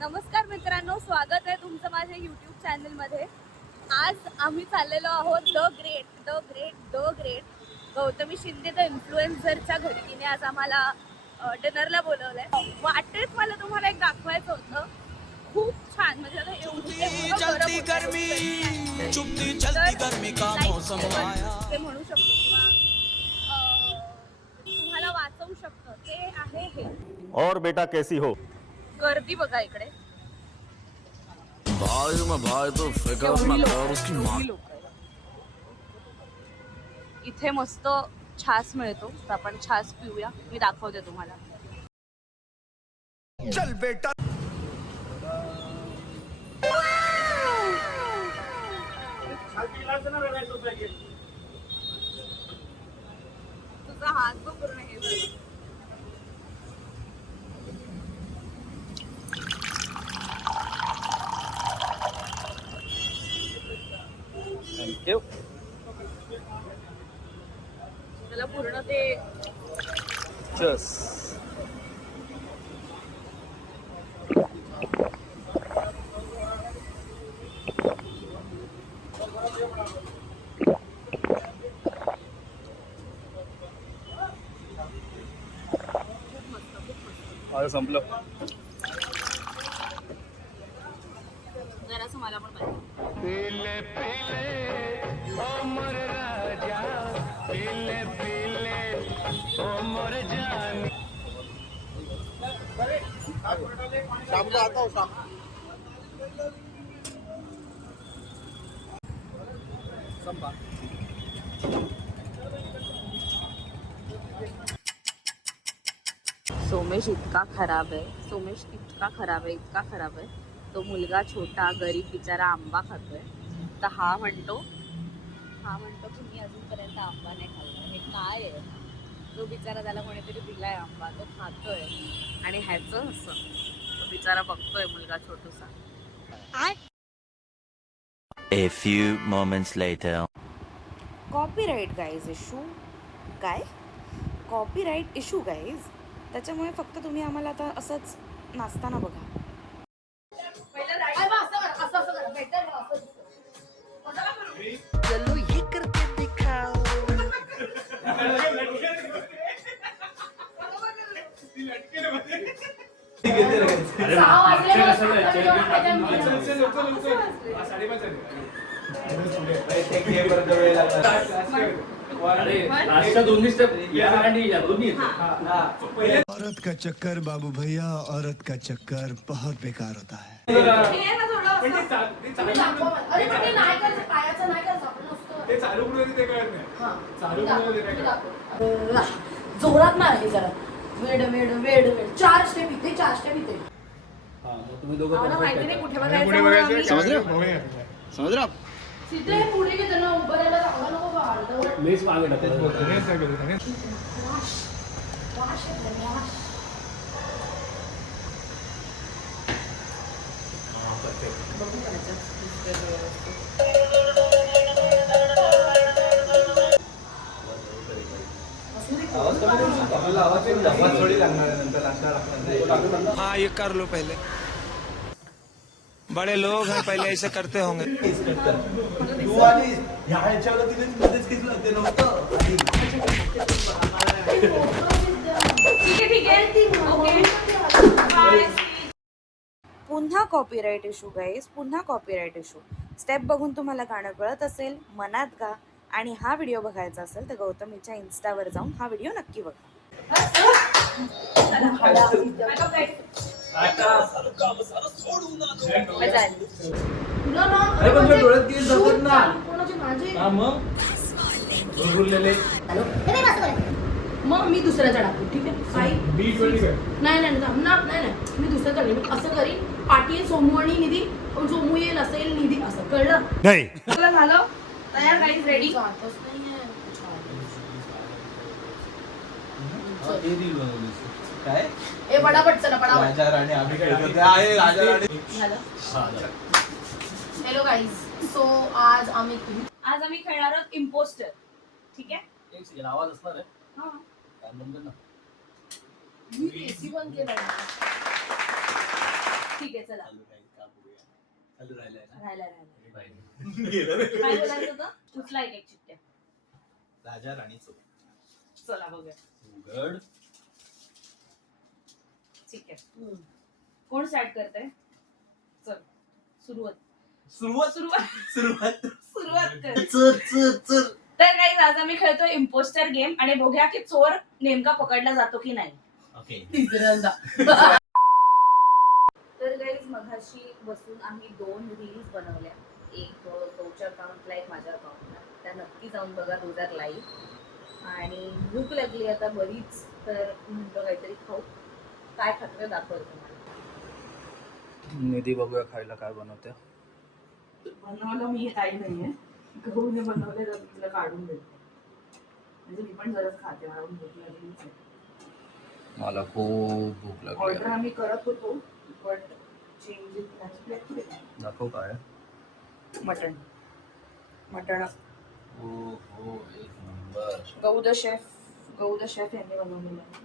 नमस्कार मित्रांनो, स्वागत आहे तुमचं माझ्या यूट्यूब चॅनलमध्ये. आज आम्ही चाललेलो आहोत the great Gautami Shinde the इन्फ्लुएन्सरच्या घरी. तिने आज आम्हाला डिनरला बोलवलंय. वाटेत मला तुम्हाला एक दाखवायचं होतं. खूप छान, म्हणजे आता ते म्हणू शकतो किंवा तुम्हाला वाचवू शकतो ते आहे हे. और बेटा कैसी हो. गर्दी बघा इकडे. भाई तो फिकर ना कर उसकी मां. इथे मस्त छास मिळतो, तर आपण छास पिऊया. मी दाखवते तुम्हाला. चल बेटा. तुझा हात बघ पूर्ण हे झालं. थँक्यू. त्याला पूर्ण ते चस. आज संपलं. जरासं मला पण पाहिजे. सोमेश इतका खराब आहे. तो मुलगा छोटा गरीब बिचारा आंबा खातोय. तर हा म्हणतो की मी अजूनपर्यंत आंबा नाही खाल्ला. हे काय आहे? तो बिचारा, त्याला कोणीतरी दिलाय आंबा, तो खातोय. आणि ह्याचं असं तो बिचारा बघतोय, मुलगा छोटूसा. A few moments later. Copyright guys issue. काय कॉपीराईट इशू गाईज? त्याच्यामुळे फक्त तुम्ही आम्हाला आता असंच नाचताना बघा. चलो ये करके दिखाओ. औरत का चक्कर बाबू भैया, औरत का चक्कर बहुत बेकार होता है. जोरात मारायचे जरा. वेड वेड वेड वेड. 4 स्टेप इथे 4 स्टेप इथे. आम्हाला माहिती नाही कुठे बघायचं. समझ रहा. तिथे पुढे घे, त्यांना उभं राहायला जागा नको का? अर्धवट. लेस मागे टाकते. वाश. वाश येतोय, वाश. बघू करायचं. हाँ ये कर लो पहले. बड़े लोग हैं, पहले ऐसे करते होंगे. पुन्हा कॉपीराईट इशू गाईज, पुन्हा कॉपीराईट इशू. स्टेप बघून तुम्हाला गाणं कळत असेल, मनात गा. आणि हा व्हिडिओ बघायचा असेल तर गौतमीच्या इन्स्टावर जाऊन हा व्हिडिओ नक्की बघा. मग मी दुसऱ्याचा टाकू. ठीक आहे. नाही, मी दुसऱ्याचा टाकेन. असं करीन. पाटील सोमू आणि निधी. सोमू येईल असेल, निधी असं. कळलं नाही. झालं तयार गाईज, रेडी. काय ए पटापट चला पटापट. राजा राणी आम्ही खेळतो आहे. राजा राणी. Hello guys. सो आज आम्ही खेळणार आहोत इम्पोस्टर. ठीक आहे. आवाज असणार आहे. मी एसी बंद केला. ठीक आहे चला चालू राहिलाय ना. राहिला राहिला गेलं रे. काय बोलायचं होतं उचला एक चिठ्ठ्या राजा राणीचं चला बघूया उघड. ठीक आहे कोण स्टार्ट करतंय चल सुरुवात सुरुवात सुरुवात कर चल. तर काही आज आम्ही खेळतोय इम्पोस्टर गेम आणि बघूया की चोर नेमका पकडला जातो की नाही ओके. तिसऱ्यांदा तर गाईज मघाशी बसून आम्ही 2 रील्स बनवल्या एक तुमच्या अकाउंटला एक माझ्या अकाउंटला त्या नक्की जाऊन बघा 2000 लाईव्ह आणि भूक लागली आता बरीच तर म्हणतो काहीतरी खाऊ काय खात्र दाखवलं तुम्हाला निधी बघूया खायला काय बनवते. बनवलं मी काही नाहीये गहूने बनवले तर तुला काढून देते म्हणजे मी पण जराच खाते मला पण भूक लागलीच आहे. मला खूप भूक ऑर्डर लागली. आम्ही करत होतो बट चेंज दाखव काय. मटण मटण हो हो एक नंबर. गौ द शेफ यांनी बनवलेलं आहे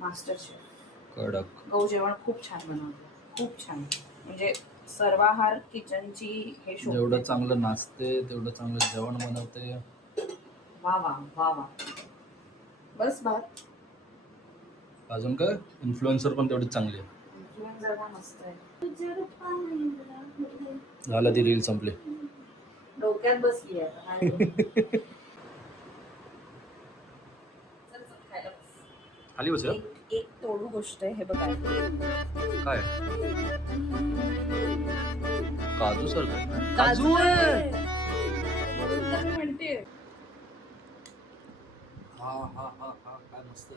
मास्टर शेफ कडक. गौ जेवण खूप छान बनवलं खूप छान म्हणजे सर्वाहार किचनची हे शो जेवढं चांगलं नाचते तेवढं चांगलं जेवण बनवते. वा वा वा वा बस बात अजून काय इन्फ्लुएन्सर पण तेवढी चांगली आहे. इन्फ्लुएन्सर पण मस्त आहे झालं ती रील संपली. डोक्यात बसली आहे खाली बस. एक तोडू गोष्ट आहे हे बघा काय काजू सर काय काजू म्हणते हा हा हा हा काय मस्त.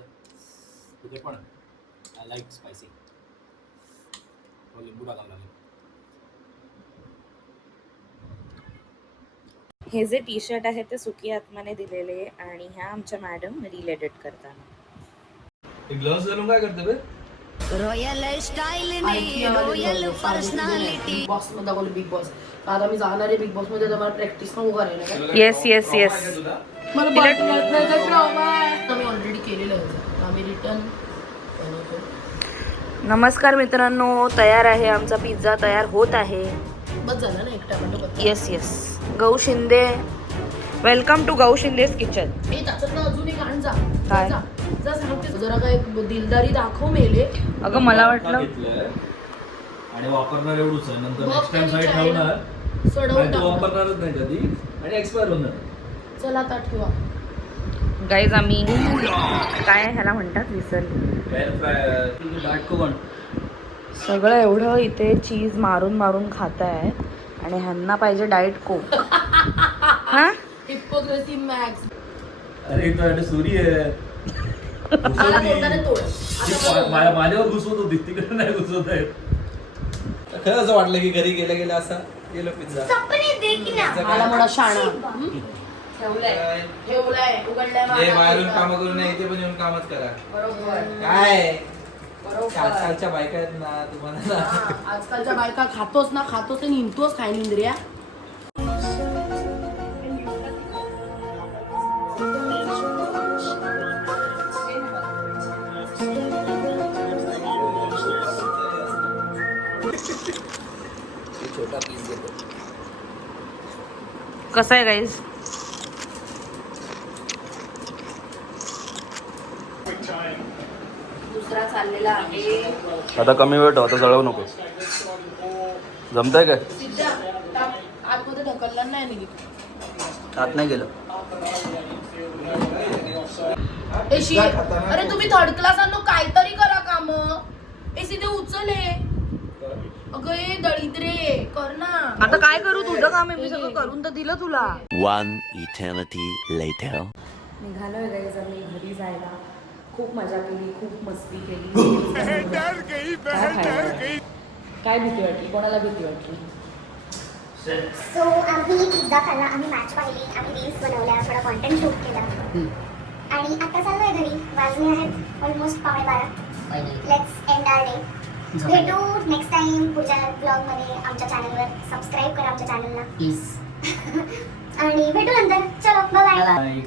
तुझे पण आय लाईक स्पायसी. लिंबू टाकायला लागेल. हे जे टी शर्ट आहे ते सुकी आत्माने दिलेले आणि ह्या आमच्या मॅडम रील एडिट करताना. ग्लव्स घालून काय करते बे. बिग बॉस मध्ये दाखवलं बिग बॉस आता मी जाणार आहे बिग बॉस मध्ये तर मला प्रॅक्टिस पण करायला काय येस मला बघण्याचा ट्रॉमा आहे मी ऑलरेडी केलेलं आहे आता आम्ही रिटर्न बनवतो. नमस्कार मित्रांनो, तयार आहे आमचा पिझ्झा तयार होत आहे. बस झालं ना एक टमाटो येस गौ शिंदे वेलकम टू गौ शिंदेस किचन. हे त्याच्यातनं अजून एक आण जा काय? जा जा सांगते जरा काय दिलदारी दाखव मेले. अगं मला वाटलं आणि वापरणार एवढूच आहे. नंतर बघ नेक्स्ट टाइम तरी साईड काय ठेवणार सडवून आणि तो टाकणार. वापरणारच नाही कधी आणि एक्सपायर होणार. चला आता ठेवा. गाईज आम्ही काय ह्याला म्हणतात विसरली. एअर फ्रायर तुझं डाट कोण. सगळं एवढं इथे चीज मारून मारून खात आहे आणि ह्यांना पाहिजे डाएट कोक. हा हिपोक्रेसी मॅक्स. अरे तो सुरी आहे. मला तोंडाने तोड. माझ्यावर घुसवत होती तिकडे नाही घुसवत आहे. खरं असं वाटलं की घरी गेल्या गेल्या असा गेलो पिझ्झा. मला म्हणा शाणा. ठेवलाय उघडलाय बाहेरून काम करू नये इथे पण येऊन कामच करा. बरोबर काय बरोबर. आजकालच्या बायका आहेत ना तुम्हाला. आजकालच्या बायका खातोच आणि निघतोच खाय इंद्रिया. छोटा पीस देतो. कसं आहे गाईज. दुसरा चाललेला आहे आता कमी वेळ ठेव, आता जळवू नको. जमतंय काय. सिद्धा आतमध्ये ढकलला नाही निघत. आत नाही गेलं. अरे तुम्ही थर्ड क्लास आणलो काहीतरी करा काम. ए सीधे उचले. अगं ए दळिद्रे कर ना. आता काय करू, तुझं काम आहे, मी सगळं करून तर दिलं तुला. One eternity later. निघालोय गाईज आम्ही घरी जायला. खूप मजा केली, खूप मस्ती केली. काय भीती वाटली, कोणाला भीती वाटली. सो आम्ही पिझ्झा खाल्ला, आम्ही मॅच पाहिली, आम्ही रील्स बनवल्या, थोडा कॉन्टेंट शूट केला आणि आता चाललोय घरी. वाजले आहेत almost 11:15. Let's end our day. भेटू नेक्स्ट टाइम पुढच्या ब्लॉगमध्ये. आमच्या चॅनलवर सबस्क्राईब करा आमच्या चॅनलला आणि भेटू नंतर. चलो बाय बाय.